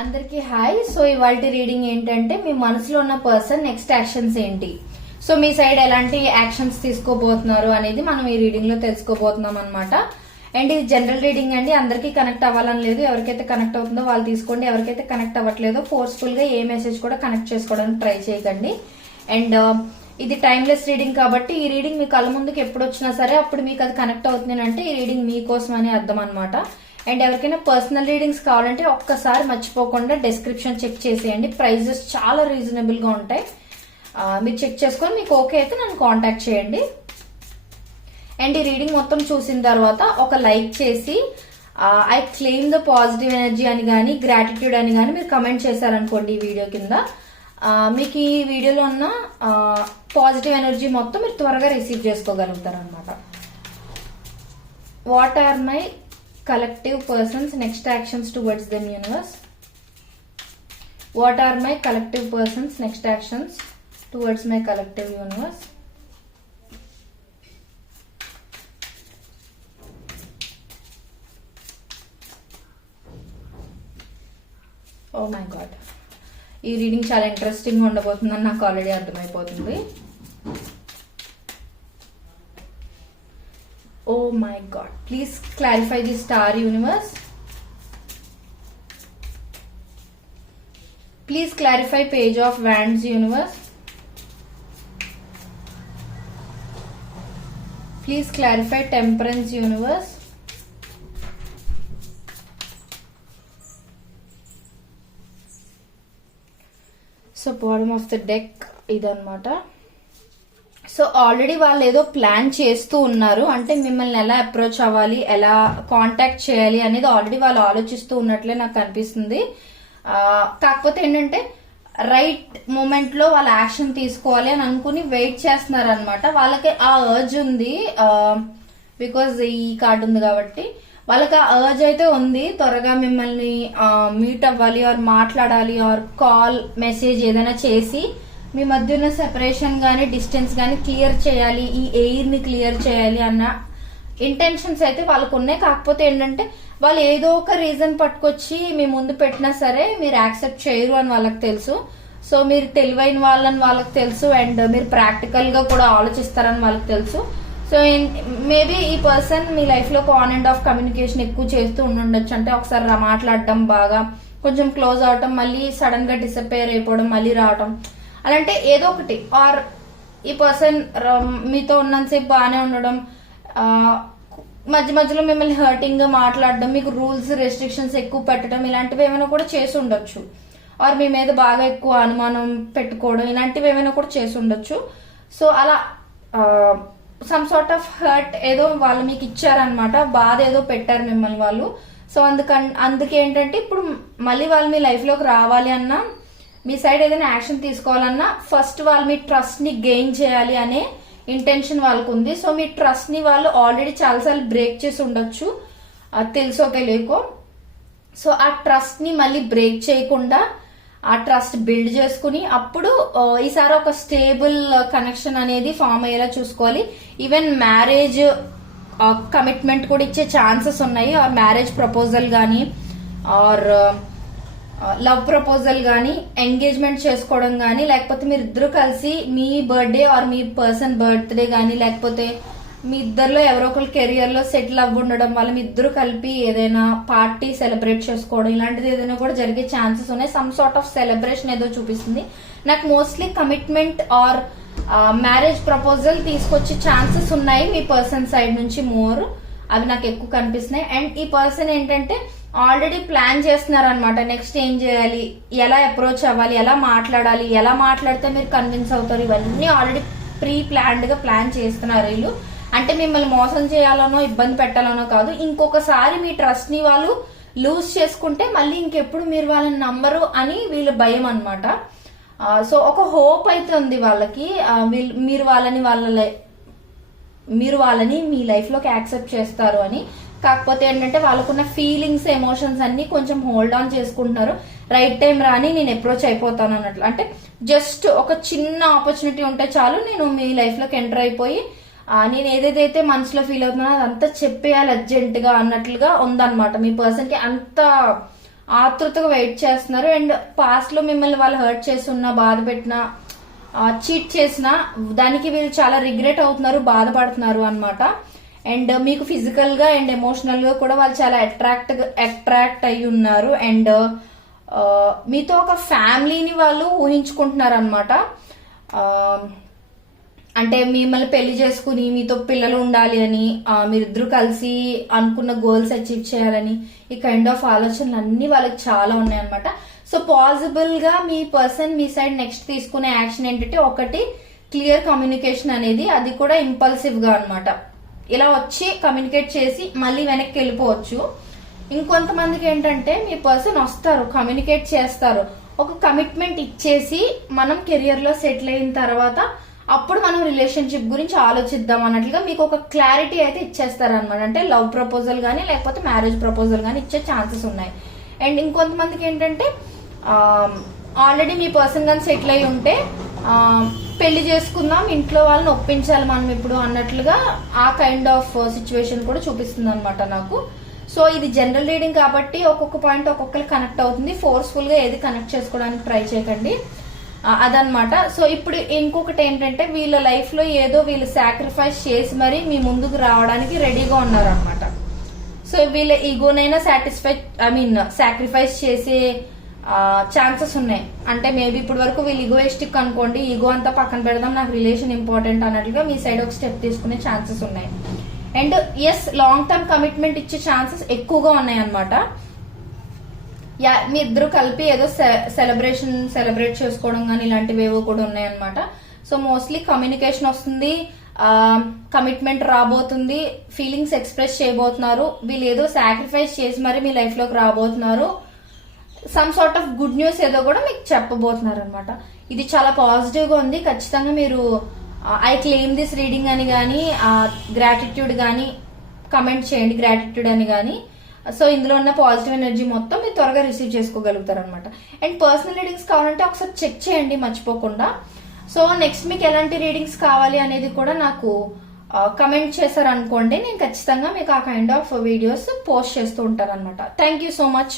అందరికీ hi. So ఇవాల్టి reading ఏంటంటే మీ మనసులో ఉన్న పర్సన్ నెక్స్ట్ యాక్షన్స్ ఏంటి, సో మీ సైడ్ ఎలాంటి యాక్షన్స్ తీసుకోబోతున్నారు అనేది మనం ఈ రీడింగ్ లో తెలుసుకోబోతున్నాం అనమాట. అండ్ ఇది జనరల్ రీడింగ్ అండి, అందరికీ కనెక్ట్ అవ్వాలని లేదు. ఎవరికైతే కనెక్ట్ అవుతుందో వాళ్ళు తీసుకోండి, ఎవరికైతే కనెక్ట్ అవ్వట్లేదో ఫోర్స్ఫుల్ గా ఏ మెసేజ్ కూడా కనెక్ట్ చేసుకోవడానికి ట్రై చేయకండి. అండ్ ఇది టైమ్లెస్ రీడింగ్ కాబట్టి ఈ రీడింగ్ మీ కళ్ళ ముందుకు ఎప్పుడు వచ్చినా సరే అప్పుడు మీకు అది కనెక్ట్ అవుతుంది అంటే ఈ రీడింగ్ మీకోసం అని అర్థం అనమాట. అండ్ ఎవరికైనా పర్సనల్ రీడింగ్స్ కావాలంటే ఒక్కసారి మర్చిపోకుండా డిస్క్రిప్షన్ చెక్ చేసేయండి. ప్రైజెస్ చాలా రీజనబుల్ గా ఉంటాయి, మీరు చెక్ చేసుకొని మీకు ఓకే అయితే నన్ను కాంటాక్ట్ చేయండి. అండ్ ఈ రీడింగ్ మొత్తం చూసిన తర్వాత ఒక లైక్ చేసి I claim the positive energy అని కానీ గ్రాటిట్యూడ్ అని కానీ మీరు కమెంట్ చేశారనుకోండి ఈ వీడియో కింద, మీకు ఈ వీడియోలో ఉన్న పాజిటివ్ ఎనర్జీ మొత్తం మీరు త్వరగా రిసీవ్ చేసుకోగలుగుతారు అనమాట. What are my collective persons next actions towards them, universe? What are my collective persons next actions towards my collective universe? Oh my god, ఈ రీడింగ్ చాలా ఇంట్రెస్టింగ్ ఉండబోతుందని నాకు ఆల్రెడీ అర్థమైపోతుంది. Oh my god, please clarify the star, universe. Please clarify page of wands, universe. Please clarify temperance, universe. So bottom of the deck ఇదన్నమాట. So already వాళ్ళు ఏదో plan చేస్తూ ఉన్నారు, అంటే మిమ్మల్ని ఎలా అప్రోచ్ అవ్వాలి, ఎలా కాంటాక్ట్ చేయాలి అనేది ఆల్రెడీ వాళ్ళు ఆలోచిస్తూ ఉన్నట్లే నాకు అనిపిస్తుంది. కాకపోతే ఏంటంటే రైట్ మూమెంట్ లో వాళ్ళు యాక్షన్ తీసుకోవాలి అని అనుకుని వెయిట్ చేస్తున్నారు అనమాట. వాళ్ళకి ఆ అర్జ్ ఉంది, బికాజ్ ఈ కార్డు ఉంది కాబట్టి వాళ్ళకి ఆ అర్జ్ అయితే ఉంది. త్వరగా మిమ్మల్ని మీట్ అవ్వాలి ఆర్ మాట్లాడాలి ఆర్ కాల్ మెసేజ్ ఏదైనా చేసి మీ మధ్య ఉన్న సెపరేషన్ గానీ డిస్టెన్స్ గానీ క్లియర్ చేయాలి, ఈ ఎయిర్ ని క్లియర్ చేయాలి అన్న ఇంటెన్షన్స్ అయితే వాళ్ళకు ఉన్నాయి. కాకపోతే ఏంటంటే వాళ్ళు ఏదో ఒక రీజన్ పట్టుకొచ్చి మీ ముందు పెట్టినా సరే మీరు యాక్సెప్ట్ చేయరు అని వాళ్ళకి తెలుసు. సో మీరు తెలివైన వాళ్ళని వాళ్ళకి తెలుసు, అండ్ మీరు ప్రాక్టికల్ గా కూడా ఆలోచిస్తారని వాళ్ళకి తెలుసు. సో మేబీ ఈ పర్సన్ మీ లైఫ్ లో ఆన్ అండ్ ఆఫ్ కమ్యూనికేషన్ ఎక్కువ చేస్తూ ఉండొచ్చు. అంటే ఒకసారి మాట్లాడటం, బాగా కొంచెం క్లోజ్ అవటం, మళ్ళీ సడన్ గా డిసప్పేర్ అయిపోవడం, మళ్ళీ రావటం, అలాంటే ఏదో ఒకటి. ఆర్ ఈ పర్సన్ మీతో ఉన్నంతసేపు బాగానే ఉండడం, మధ్య మధ్యలో మిమ్మల్ని హర్టింగ్ గా మాట్లాడడం, మీకు రూల్స్ రెస్ట్రిక్షన్స్ ఎక్కువ పెట్టడం, ఇలాంటివి ఏమైనా కూడా చేసి ఉండొచ్చు. ఆర్ మీ మీద బాగా ఎక్కువ అనుమానం పెట్టుకోవడం, ఇలాంటివి ఏమైనా కూడా చేసి ఉండొచ్చు. సో అలా సమ్ సార్ట్ ఆఫ్ హర్ట్ ఏదో వాళ్ళు మీకు ఇచ్చారనమాట, బాధ ఏదో పెట్టారు మిమ్మల్ని వాళ్ళు. సో అందుకేంటంటే ఇప్పుడు మళ్ళీ వాళ్ళు మీ లైఫ్ లోకి రావాలి అన్నా, మీ సైడ్ ఏదైనా యాక్షన్ తీసుకోవాలన్నా ఫస్ట్ వాళ్ళు మీ ట్రస్ట్ ని గెయిన్ చేయాలి అనే ఇంటెన్షన్ వాళ్ళకు ఉంది. సో మీ ట్రస్ట్ ని వాళ్ళు ఆల్రెడీ చాలాసార్లు బ్రేక్ చేసి ఉండొచ్చు, అది తెలుసో తెలియకో. సో ఆ ట్రస్ట్ ని మళ్ళీ బ్రేక్ చేయకుండా ఆ ట్రస్ట్ బిల్డ్ చేసుకుని అప్పుడు ఈసారి ఒక స్టేబుల్ కనెక్షన్ అనేది ఫామ్ అయ్యేలా చూసుకోవాలి. ఈవెన్ మ్యారేజ్ కమిట్మెంట్ కూడా ఇచ్చే ఛాన్సెస్ ఉన్నాయి. ఆర్ మ్యారేజ్ ప్రపోజల్ గానీ ఆర్ లవ్ ప్రపోజల్ గానీ, ఎంగేజ్మెంట్ చేసుకోవడం గానీ, లేకపోతే మీరు ఇద్దరు కలిసి మీ బర్త్డే ఆర్ మీ పర్సన్ బర్త్డే గానీ, లేకపోతే మీ ఇద్దరులో ఎవరో ఒకరు కెరియర్ లో సెటిల్ అవ్వ ఉండడం వల్ల మీ ఇద్దరు కలిపి ఏదైనా పార్టీ సెలబ్రేట్ చేసుకోవడం, ఇలాంటిది ఏదైనా కూడా జరిగే ఛాన్సెస్ ఉన్నాయి. సమ్ సార్ట్ ఆఫ్ సెలబ్రేషన్ ఏదో చూపిస్తుంది నాకు. Mostly commitment are marriage proposal తీసుకొచ్చే ఛాన్సెస్ ఉన్నాయి మీ పర్సన్ సైడ్ నుంచి మోర్, అవి నాకు ఎక్కువ కనిపిస్తున్నాయి. అండ్ ఈ పర్సన్ ఏంటంటే ఆల్రెడీ ప్లాన్ చేస్తున్నారు అనమాట, నెక్స్ట్ ఏం చేయాలి, ఎలా అప్రోచ్ అవ్వాలి, ఎలా మాట్లాడాలి, ఎలా మాట్లాడితే మీరు కన్విన్స్ అవుతారు, ఇవన్నీ ఆల్రెడీ ప్రీ ప్లాన్డ్ గా ప్లాన్ చేస్తున్నారు వీళ్ళు. అంటే మిమ్మల్ని మోసం చేయాలనో ఇబ్బంది పెట్టాలనో కాదు, ఇంకొకసారి మీ ట్రస్ట్ ని వాళ్ళు లూజ్ చేసుకుంటే మళ్ళీ ఇంకెప్పుడు మీరు వాళ్ళని నమ్మరు అని వీళ్ళ భయం అనమాట. సో ఒక హోప్ అయితే ఉంది వాళ్ళకి, మీరు వాళ్ళని మీ లైఫ్ లోకి యాక్సెప్ట్ చేస్తారు అని. కాకపోతే ఏంటంటే వాళ్ళకున్న ఫీలింగ్స్, ఎమోషన్స్ అన్ని కొంచెం హోల్డ్ ఆన్ చేసుకుంటున్నారు. రైట్ టైం రాని నేను అప్రోచ్ అయిపోతాను అన్నట్లు. అంటే జస్ట్ ఒక చిన్న ఆపర్చునిటీ ఉంటే చాలు, నేను మీ లైఫ్ లోకి ఎంటర్ అయిపోయి నేను ఏదైతే మనసులో ఫీల్ అవుతున్నానో అదంతా చెప్పేయాలి అర్జెంట్ గా అన్నట్లుగా ఉందన్నమాట. మీ పర్సన్ కి అంత ఆతృతగా వెయిట్ చేస్తున్నారు. అండ్ పాస్ట్ లో మిమ్మల్ని వాళ్ళు హర్ట్ చేస్తున్నా, బాధ పెట్టినా, చీట్ చేసినా దానికి వీళ్ళు చాలా రిగ్రెట్ అవుతున్నారు, బాధపడుతున్నారు అన్నమాట. అండ్ మీకు ఫిజికల్ గా అండ్ ఎమోషనల్ గా కూడా వాళ్ళు చాలా అట్రాక్ట్ అయి ఉన్నారు. అండ్ మీతో ఒక ఫ్యామిలీని వాళ్ళు ఊహించుకుంటున్నారు అనమాట. అంటే మిమ్మల్ని పెళ్లి చేసుకుని మీతో పిల్లలు ఉండాలి అని, మీరిద్దరు కలిసి అనుకున్న గోల్స్ అచీవ్ చేయాలని, ఈ కైండ్ ఆఫ్ ఆలోచనలు అన్ని వాళ్ళకి చాలా ఉన్నాయి అనమాట. సో పాసిబుల్ గా మీ పర్సన్ మీ సైడ్ నెక్స్ట్ తీసుకునే యాక్షన్ ఏంటంటే, ఒకటి క్లియర్ కమ్యూనికేషన్ అనేది, అది కూడా ఇంపల్సివ్ గా అనమాట. ఇలా వచ్చి కమ్యూనికేట్ చేసి మళ్ళీ వెనక్కి వెళ్ళిపోవచ్చు. ఇంకొంతమందికి ఏంటంటే, మీ పర్సన్ వస్తారు, కమ్యూనికేట్ చేస్తారు, ఒక కమిట్మెంట్ ఇచ్చేసి మనం కెరియర్ లో సెటిల్ అయిన తర్వాత అప్పుడు మనం రిలేషన్షిప్ గురించి ఆలోచిద్దాం అన్నట్లుగా మీకు ఒక క్లారిటీ అయితే ఇచ్చేస్తారు అనమాట. అంటే లవ్ ప్రపోజల్ గానీ లేకపోతే మ్యారేజ్ ప్రపోజల్ గానీ ఇచ్చే ఛాన్సెస్ ఉన్నాయి. అండ్ ఇంకొంతమందికి ఏంటంటే, ఆల్రెడీ మీ పర్సన్ గానీ సెటిల్ అయి ఉంటే పెళ్లి చేసుకుందాం, ఇంట్లో వాళ్ళని ఒప్పించాలి మనం ఇప్పుడు అన్నట్లుగా ఆ కైండ్ ఆఫ్ సిచ్యువేషన్ కూడా చూపిస్తుంది అనమాట నాకు. సో ఇది జనరల్ రీడింగ్ కాబట్టి ఒక్కొక్క పాయింట్ ఒక్కొక్కరికి కనెక్ట్ అవుతుంది. ఫోర్స్ఫుల్ గా ఏది కనెక్ట్ చేసుకోవడానికి ట్రై చేయకండి, అదనమాట. సో ఇప్పుడు ఇంకొకటి ఏంటంటే, వీళ్ళ లైఫ్ లో ఏదో వీళ్ళు సాక్రిఫైస్ చేసి మరి మీ ముందుకు రావడానికి రెడీగా ఉన్నారు అనమాట. సో వీళ్ళ ఈగోనైనా సాక్రిఫైస్ చేసే ఛాన్సెస్ ఉన్నాయి. అంటే మేబీ ఇప్పటి వరకు వీళ్ళు ఈగోయిస్టిక్ అనుకోండి, ఈగో అంతా పక్కన పెడదాం, నాకు రిలేషన్ ఇంపార్టెంట్ అన్నట్లుగా మీ సైడ్ ఒక స్టెప్ తీసుకునే ఛాన్సెస్ ఉన్నాయి. And yes, long term commitment ఇచ్చే ఛాన్సెస్ ఎక్కువగా ఉన్నాయి అనమాట. మీ ఇద్దరు కలిపి ఏదో సెలబ్రేట్ చేసుకోవడం కానీ ఇలాంటివి ఏవో కూడా ఉన్నాయన్నమాట. సో మోస్ట్లీ కమ్యూనికేషన్ వస్తుంది, కమిట్మెంట్ రాబోతుంది, ఫీలింగ్స్ ఎక్స్ప్రెస్ చేయబోతున్నారు, వీళ్ళు ఏదో సాక్రిఫైస్ చేసి మరి మీ లైఫ్ లోకి రాబోతున్నారు, some sort of good news ఏదో కూడా మీకు చెప్పబోతున్నారు అనమాట. ఇది చాలా పాజిటివ్ గా ఉంది. ఖచ్చితంగా మీరు ఐ క్లెయిమ్ దిస్ రీడింగ్ అని కానీ, గ్రాటిట్యూడ్ కానీ కమెంట్ చేయండి, గ్రాటిట్యూడ్ అని కానీ. సో ఇందులో ఉన్న పాజిటివ్ ఎనర్జీ మొత్తం మీరు త్వరగా రిసీవ్ చేసుకోగలుగుతారు అనమాట. అండ్ పర్సనల్ రీడింగ్స్ కావాలంటే ఒకసారి చెక్ చేయండి మర్చిపోకుండా. సో నెక్స్ట్ మీకు ఎలాంటి రీడింగ్స్ కావాలి అనేది కూడా నాకు కమెంట్ చేశారు అనుకోండి, నేను ఖచ్చితంగా మీకు ఆ కైండ్ ఆఫ్ వీడియోస్ పోస్ట్ చేస్తూ ఉంటాను అనమాట. Thank you so much.